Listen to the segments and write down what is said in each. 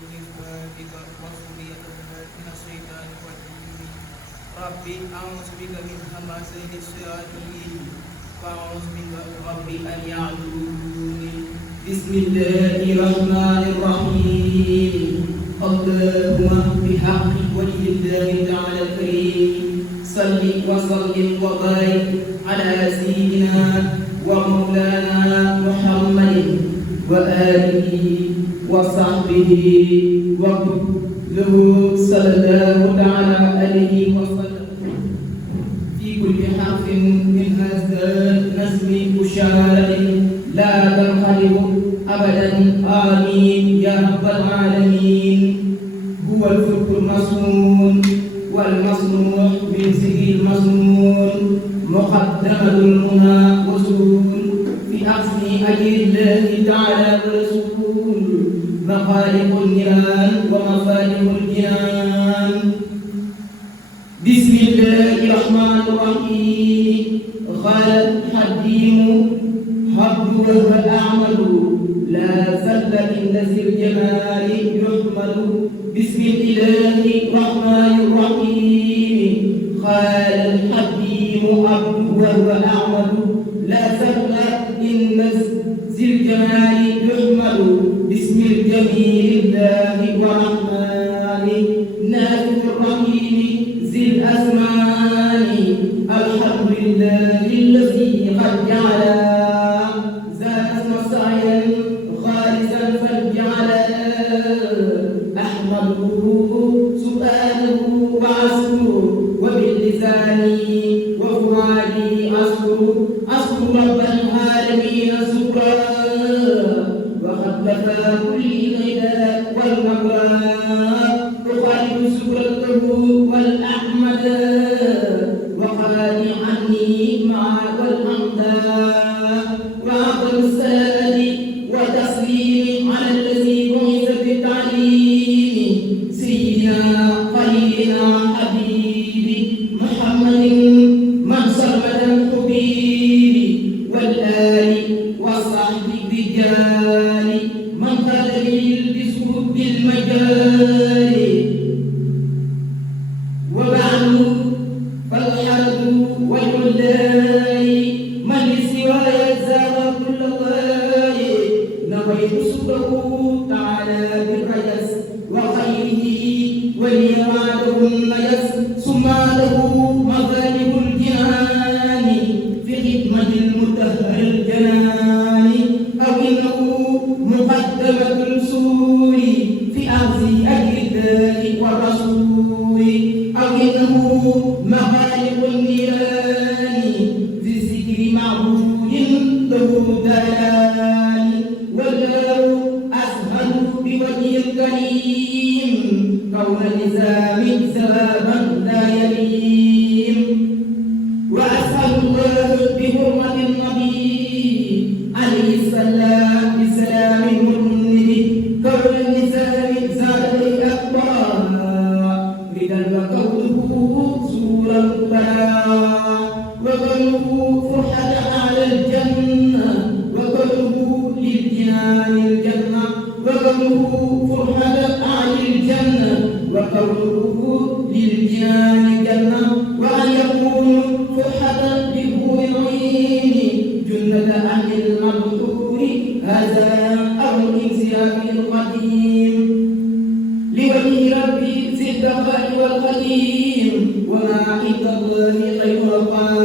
بفاتك وصليتها من الشيطان الرجيم ربي أعوذ بك من همزات الشياطين وأعوذ بك ربي أن يعبدون بسم الله الرحمن الرحيم اللهم بحق وجه الله تعالى الكريم صل وسلم وبارك على سيدنا ومولانا محمد وآله وصحبه وكل له صلى الله تعالى عليه وسلم في كل حرف من هذا النسم بشارة لا تنقلب أبدا آمين يا رب العالمين هو الفلك المصنون والمصنوع من سر المصنون مقدمة المنى وسول في أخذ أجر الله تعالى ورسول مخالق النيران ومفاتيح الجنان بسم الله الرحمن الرحيم قال الحكيم حبك فالأعمل لا زل من نسر الجمال يحمل بسم الله الرحمن الرحيم قال الحكيم عبد وهو أعمل لا زل من نسر الجمال يحمل بسم الجميل الله والرحمن نافع الرحيم ذي الأزمان الحمد لله الذي قد جعل ذات مسعيا خالصا فجعل أحمده سؤاله وعسره وباللسان وفؤادي أذكر رب العالمين سكرا وقد كفى كل الغداء والمغرب أخالف سكرته والأحمد وقال عني مع والأمداء وأفضل الصلاة والتسليم على الذي بعث بالتعليم سيدنا خليلنا حبيبي محمد من صرمة الحبيب والآل والصحب الرجال من قال بالبسوط بالمجال وبعد فالحرد والعلاي من لسواي زاغ كل الله نويت سبه تعالى بالرجس وخيره وليراده النجس ثم له مظالم الجنان في خدمة المطهر الجنان أو إنه مقدمة الرسول في أخذ أجر الله والرسول أو إنه مخالق النيران في ذكر معبود له دلال والله أسهل بوجه الكريم كون لزام ثوابا لا يليم وأسأل الله بحرمة النبي عليه السلام بسلام المنذر كون النساء زاد الأكبر رضا وقوله سورا بلا وقوله فرحة على الجنة وقوله للجنان الجنة وقوله فرحة على الجنة وقوله للجنان الجنة وأن يكون فرحة للحور العين جنة أهل المبتور هذا أمر الانسياب القديم لوجه ربي ذي البقاء والقديم وما عند الله خير وقال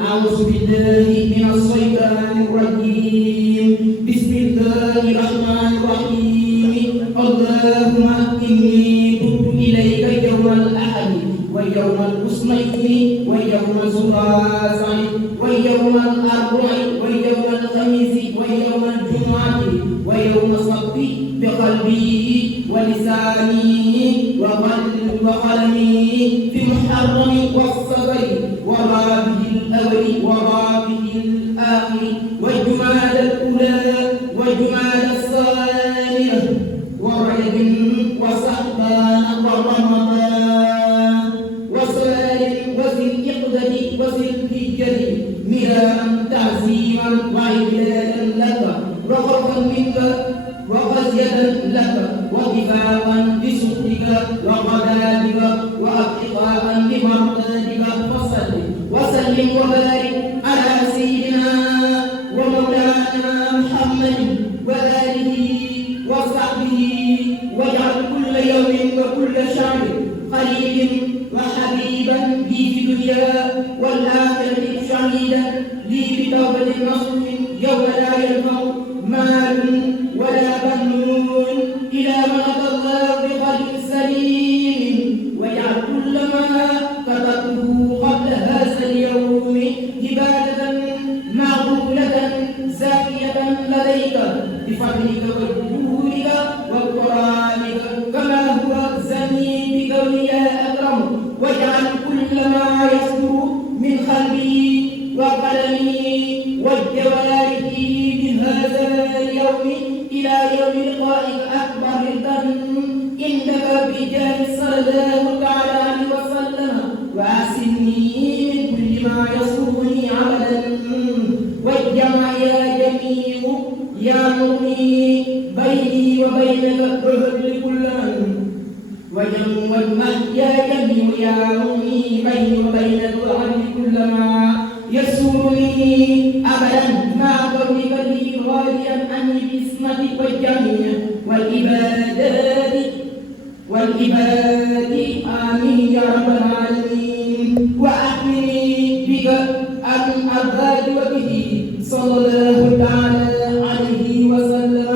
أعوذ بالله من الشيطان الرجيم بسم الله الرحمن الرحيم اللهم إني تبت إليك يوم الأحد ويوم الاثنين ويوم الثلاثاء ويوم الأربعاء ويوم الخميس ويوم الجمعة ويوم السبت بقلبي ولساني وقلمي في محرم والصبر ورابه الأول ورابه الآخر وجمال الأولى وجمال الثانية ورجب وصحبان ورمضان وصال وذي الإقدة وذي الحجة مرارا تعزيما وعبادا لك رغبا منك وغزا تسلية لك وكفاء بسخطك وغضبك وابتغاء بمرضاتك وسلم وبارك على سيدنا ومولانا محمد وآله وصحبه واجعل كل يوم وكل شهر قريب وحبيبا لي في الدنيا والآخرة شهيدا لي بتوبة نصر يوم لا ينفع مال ولا بنون إلى من أتى الله بقلب سليم واجعل كل ما كتبته قبل هذا اليوم عبادة معقولة زاكية لديك بفضلك وجودك وكرامك كما هو زمين بك يا أكرم واجعل كل ما يصدر من قلبي وقلمي والجوارح من هذا اليوم إلى يوم لقائك أكبر رضا إنك بجاه صلى الله تعالى عليه وسلم وأحسنني من كل ما يسرني عبدا واجمع يا جميع يا مغني بيني وبينك اهد كل من واجمع يا جميع يا مغني بيني وبينك اهد كل ما يسرني ابدا مع قولك لي غاليا عني باسمتك والجميع والعباد آمين يا رب العالمين وأحمني بك أن أرضى وبه صلى الله تعالى عليه وسلم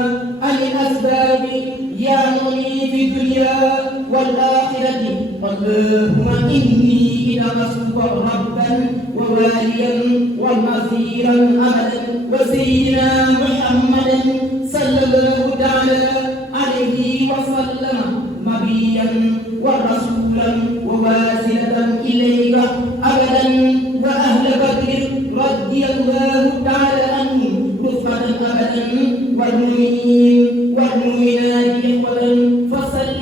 عن الأسباب يا مغني في الدنيا والآخرة اللهم إني إذا مسوك ربا وواليا ومصيرا أبدا وسيدنا محمدا صلى الله تعالى عليه وسلم نبيا ورسولا وواسلة إليك أبدا وأهل بدر رضي الله تعالى عنهم رفقة أبدا والمؤمنين والمؤمنات إخوة فصل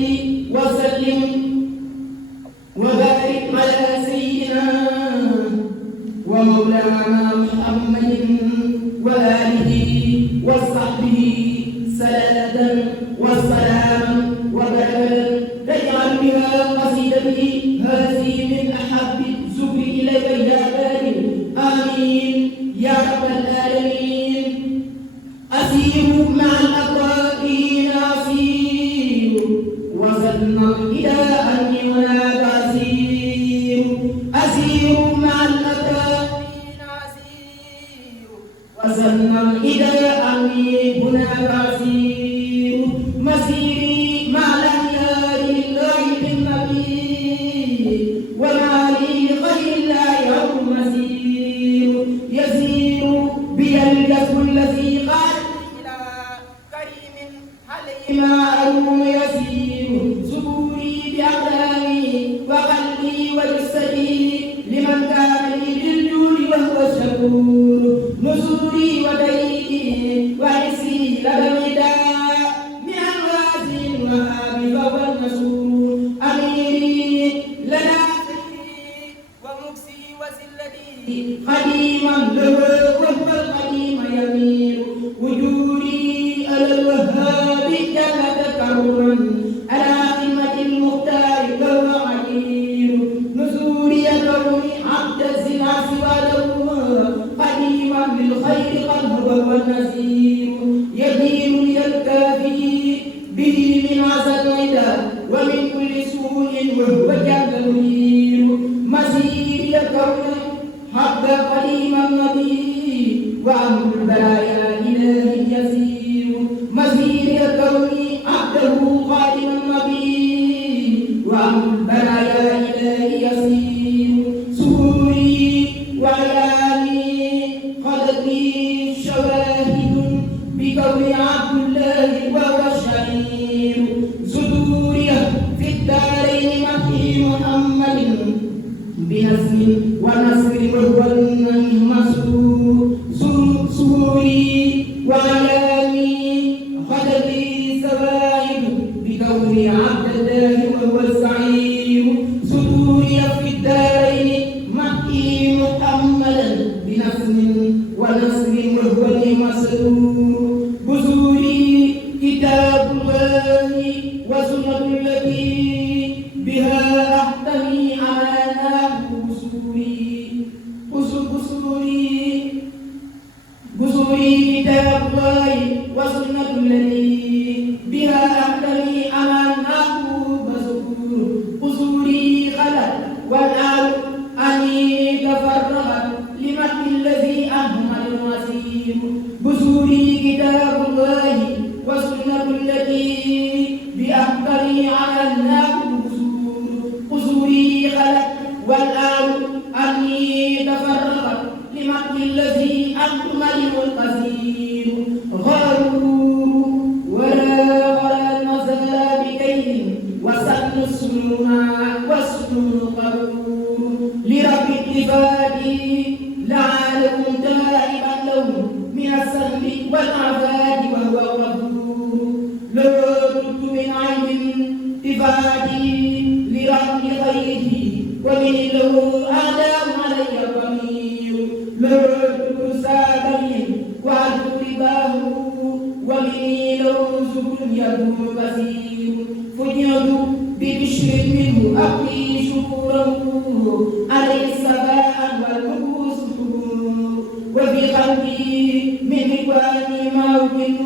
وسلم وبارك على سيدنا ومولانا محمد وآله وصحبه صلاة وسلاما وبركة تجعل بها قصيدتي هذه من أحب الزهر إليك يا بارئ آمين يا رب العالمين أسير مع الأقربين أسير وزلنا إلى أن هناك أسير مع الأقربين أسير وزلنا إلى أن هناك أسير مسيري مع الأنبياء لله بالنبي وما لي غير الله يوم مسير يسير بي الجسم الذي قال إلى كريم عليه ما أروم يسير سروري بأقلامي وقلبي وجسدي لمن كان لي بالجود وهو شكور نزوري وديني وعسي لدى قديما له وهو القديم يمير وجودي على الوهاب جل تكرما على قمة المختار وهو قدير نزولي كوني عبد الزنا سوى قديما للخير قد هو النذير يدين الى الكافي به من عسى الوداد ومن كل سوء وهو جل منير مسير كوني حق قديم النبي وأمر البرايا إله يسير مسير كوني عبده خادم النبي وأمر البرايا إله يسير سهوري وعياني خلقي شواهد بكون عبد الله وهو الشهير زدوري في الدارين مدح محمد بنسم ونصر وهو المسرور سروري وعلامي خدمي سوائد بكوني عبد الله وهو السعير سروري في الله وسنة التي بها أحتمي على قصوري كتاب الله وسنة التي بها أحتمي أمانه بسطور قصوري خلت والآل أني تفرغت لمثل الذي أهمل الوسيم بصوري كتاب الله وسنة التي بأحتمي أمانه قصوري خلت والآل أني تفرغت لمثل الذي أكمل القسيم غرور ولا غرى المزار بكيد وسن السنون والسنون غرور لرب اتفاقي لعلكم تائبا له من السلب والعذاب وهو غفور لو كنت من عين اتفاقي لرب غيره ومن له آدم علي ضمير لو كنت سابين وعدت رباه ومن له زبر يدور كثير فجعت ببشر منه أقضي شكوره عليه السماء والنفوس وفي قلبي من إخواني موطن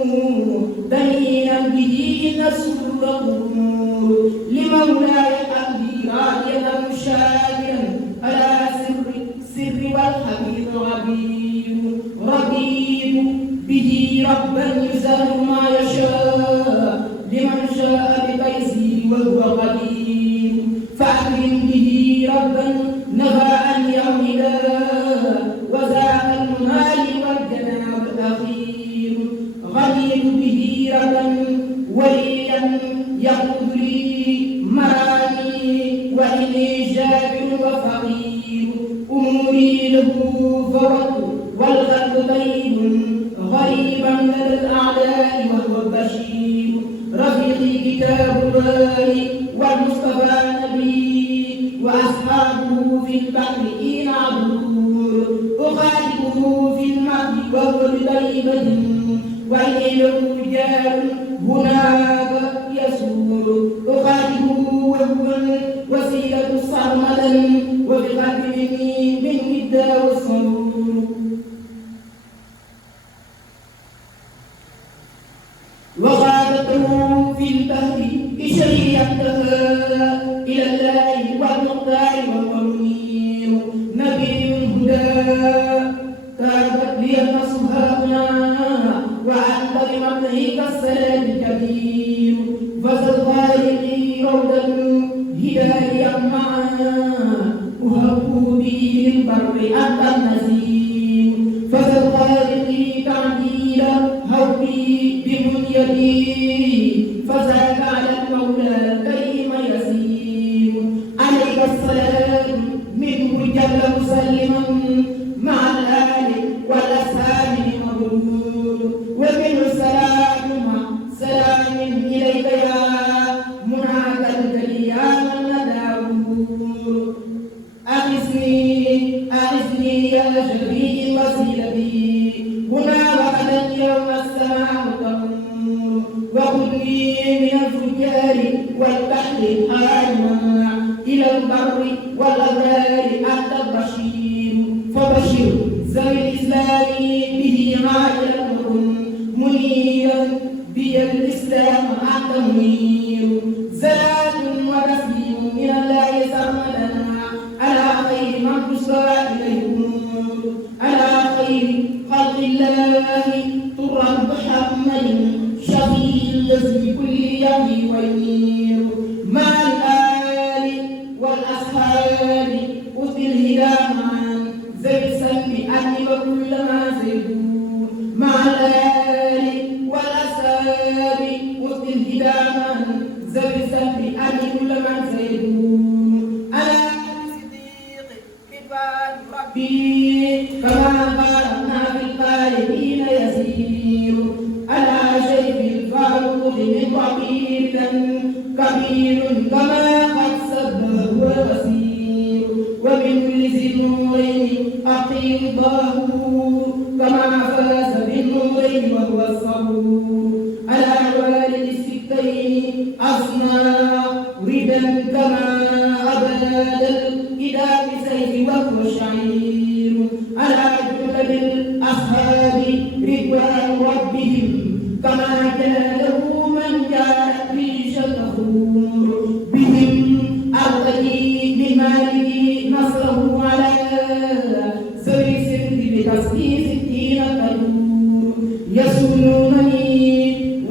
دنينا به إن السرور قبور لمولاي قلبي راضيا شاكرا على سر والحبيب غبير رضيت به ربا يسر ما يشاء لمن شاء بتيسير وهو قدير فأكرم به ربا نهى أن يعمدا وزاق المال والجناب الأخير غنيت به ربا وليا يقود لي مراني وإني جابر وفقير أموري له فرط والخلق طيب غريبا لدى الأعداء وهو بشير رفيقي كتاب الله والمصطفى نبي وأصحابه في البحر إن عبور أخالفه في المهد وهو بطيبة وإن له رجال هناك يسور أخالفه وهو وسيلة صرمدا وبقلب من ودى والصبور وغادته في البحر بشريعتها إلى الله والمختار وهو منير نبي الهدى كانت لي النصر هنا وأنت بمدحك السلام الكبير فزد خالقي روضا هدايا معا أهب به للبر أنت النزير فزد خالقي تعديل هوبي بمنيتي فزاد على المولى الكريم يسير عليك السلام منه جل مسلما مع الآل والأصحاب مبرور ومنه السلام مع سلام إليك يا منعك الكريم النداور أغثني يا شفيع وسيلتي هنا وغدا يوم السماء تمور وخذني من الفجار والبحر حالما إلى البر والأبرار أنت البشير فبشر ذوي الإسلام به عاجلا منيرا بي الإسلام أنت منير زاد وتسليم من الله سرمدا على خير من تسرى إليكم على خير خلق الله طرا محمد شفيع الذي كل يوم وينير مع الآل والأصحاب أسد الهدى معا ذوي السلم أني وكل ما زيدون مع الآل والأصحاب أسد الهدى معا ذوي السلم أني كل ما زيدون أنا صديق كتاب ربي كما قالنا في القائلين يسير على شيء الفاروق من كبير كما قد سبه وسير ومن كل ذي النورين أقي الله كما فاز بالنورين وهو الصبور على والد الستة الكريم أصنع ردا كما أباد الإله بسيف وهو شعير على جمل الأصحاب رضوان ربهم كما كان له من جاء ريش الغفور بهم أرضي بماله نصره على سوي سرد بتصديق الدين القدور يسونونني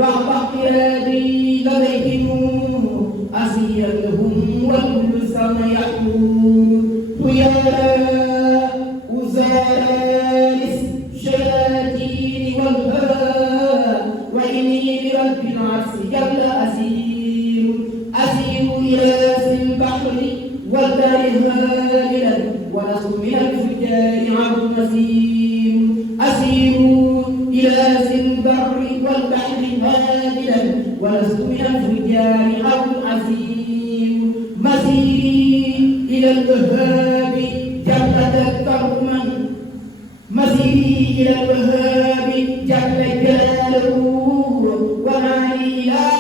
وأقرابي لديهم أسير لهم والكل سما يحكون خيارا أزارس الشياطين والهوى وإني برب العرش جل أسير إلى البحر والدار هاملا ولست من الفجار عبد أسير إلى البر والبحر هاملا ولست من الفجار عبد عظيم مسيري إلى الوهاب جل كرما مسيري إلى الوهاب جل جلاله وما لي إلى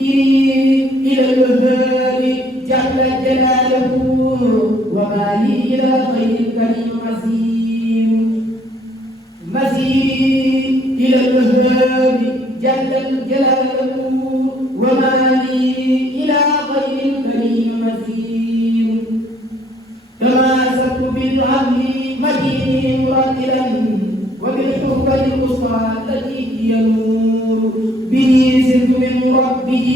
إلى الوهاب جل جلاله وما لي إلى غير الكريم مسيري إلى الوهاب جل جلاله وما لي إلى غير الكريم مسير تماسكت بالعدل مديني مرتلا وبالحب القصى التي هي نور به سرت من ربه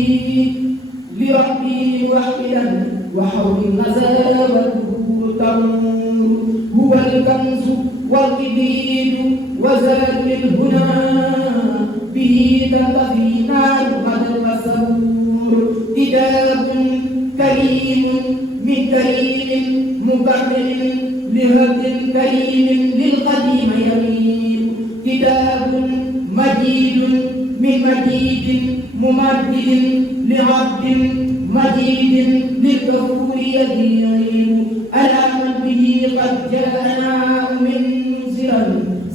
لربي واحدا وحول الغزال والدهور تمور هو الكنز والكبير وزاد للهنا به تنطفي نار غدا التصور كتاب كريم من كريم مكرم لهب كريم للقديم يمين كتاب مجيد من مجيد ممجد لعبد مجيد للغفور يدين ألا من به قد جاءنا من منزلا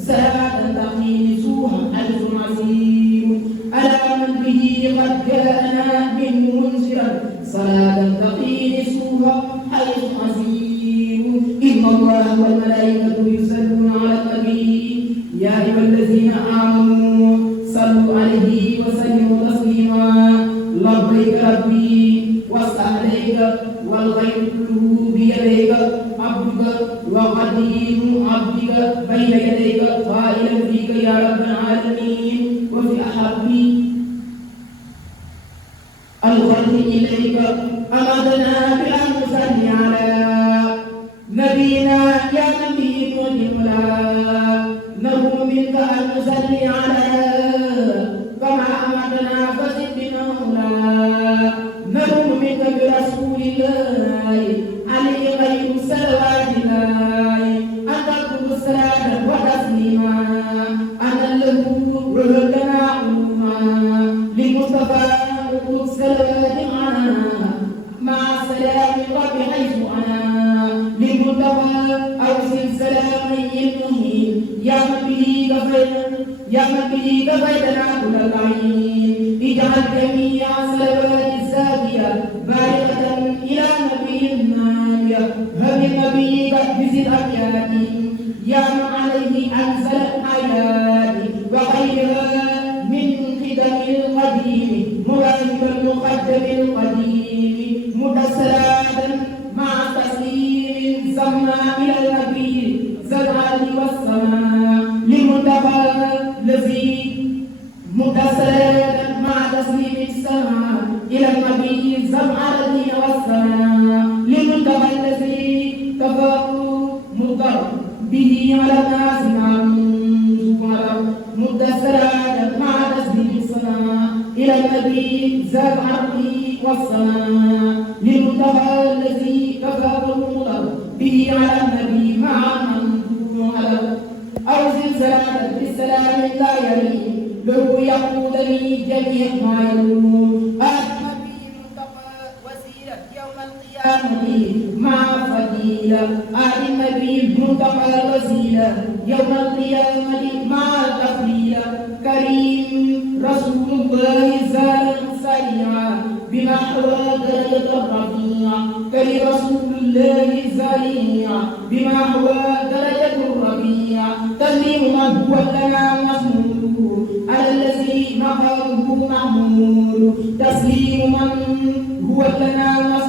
ساعة تقي سوها حيث عزيم ألا من به قد جاءنا من منزلا صلاة تقي سوها حيث عزيم إن الله والملائكة يصلون على النبي يا أيها الذين آمنوا صلوا عليه وسلموا تسليما لبيك ربي وسعديك والخير كله بيديك عبدك وقديم عبدك بين يديك قائلا فيك يا رب العالمين وفي أحب الخلق إليك أمدنا بأن نصلي على نبينا يا نبي والملا نرجو منك أن نصلي على كما أمرنا فزد بنا نرجو منك برسول الله عليه خير صلوات الله أن تكتب الصلاة وتسليما أن له وهدنا علوما للمصطفى اكتب صلوات معنا مع سلام الرب حيث أنا للمنتقى أرسل سلامي المهين يا من به كفيتنا كل العين اجعل جميع صلوات الزاكية بارقة إلى نبي النبي هب نبيك بزد أبياتي يا من عليه أنزل الآيات وغيرها من قدم القديم مواهب المقدم القديم متسلادا مع تسليم سمى إلى النبي زرعا والسماء لمنتقى الذي متسلادا مع تسليم السماء إلى النبي زرعا الذي والسماء لمنتقى الذي تفاقوا مضر به على الناس متسلادا مع تسليم السماء إلى النبي زرعا والسماء للمنتهى الذي كفاه المطر به على النبي مع من على أرسل سلاما بالسلام لا يلي له يقودني جميع ما يلوم النبي المنتقى وسيلة يوم القيامة مع فضيلة النبي المنتقى وسيلة يوم القيامة مع التفضيل كريم رسول الله زاد سريعا بما حوى درجة الرفيع كريم رسول الله زريع بما حوى درجة الرفيع تسليم من هو لنا مسمود على الذي مقامه محمود تسليم من هو لنا مسمود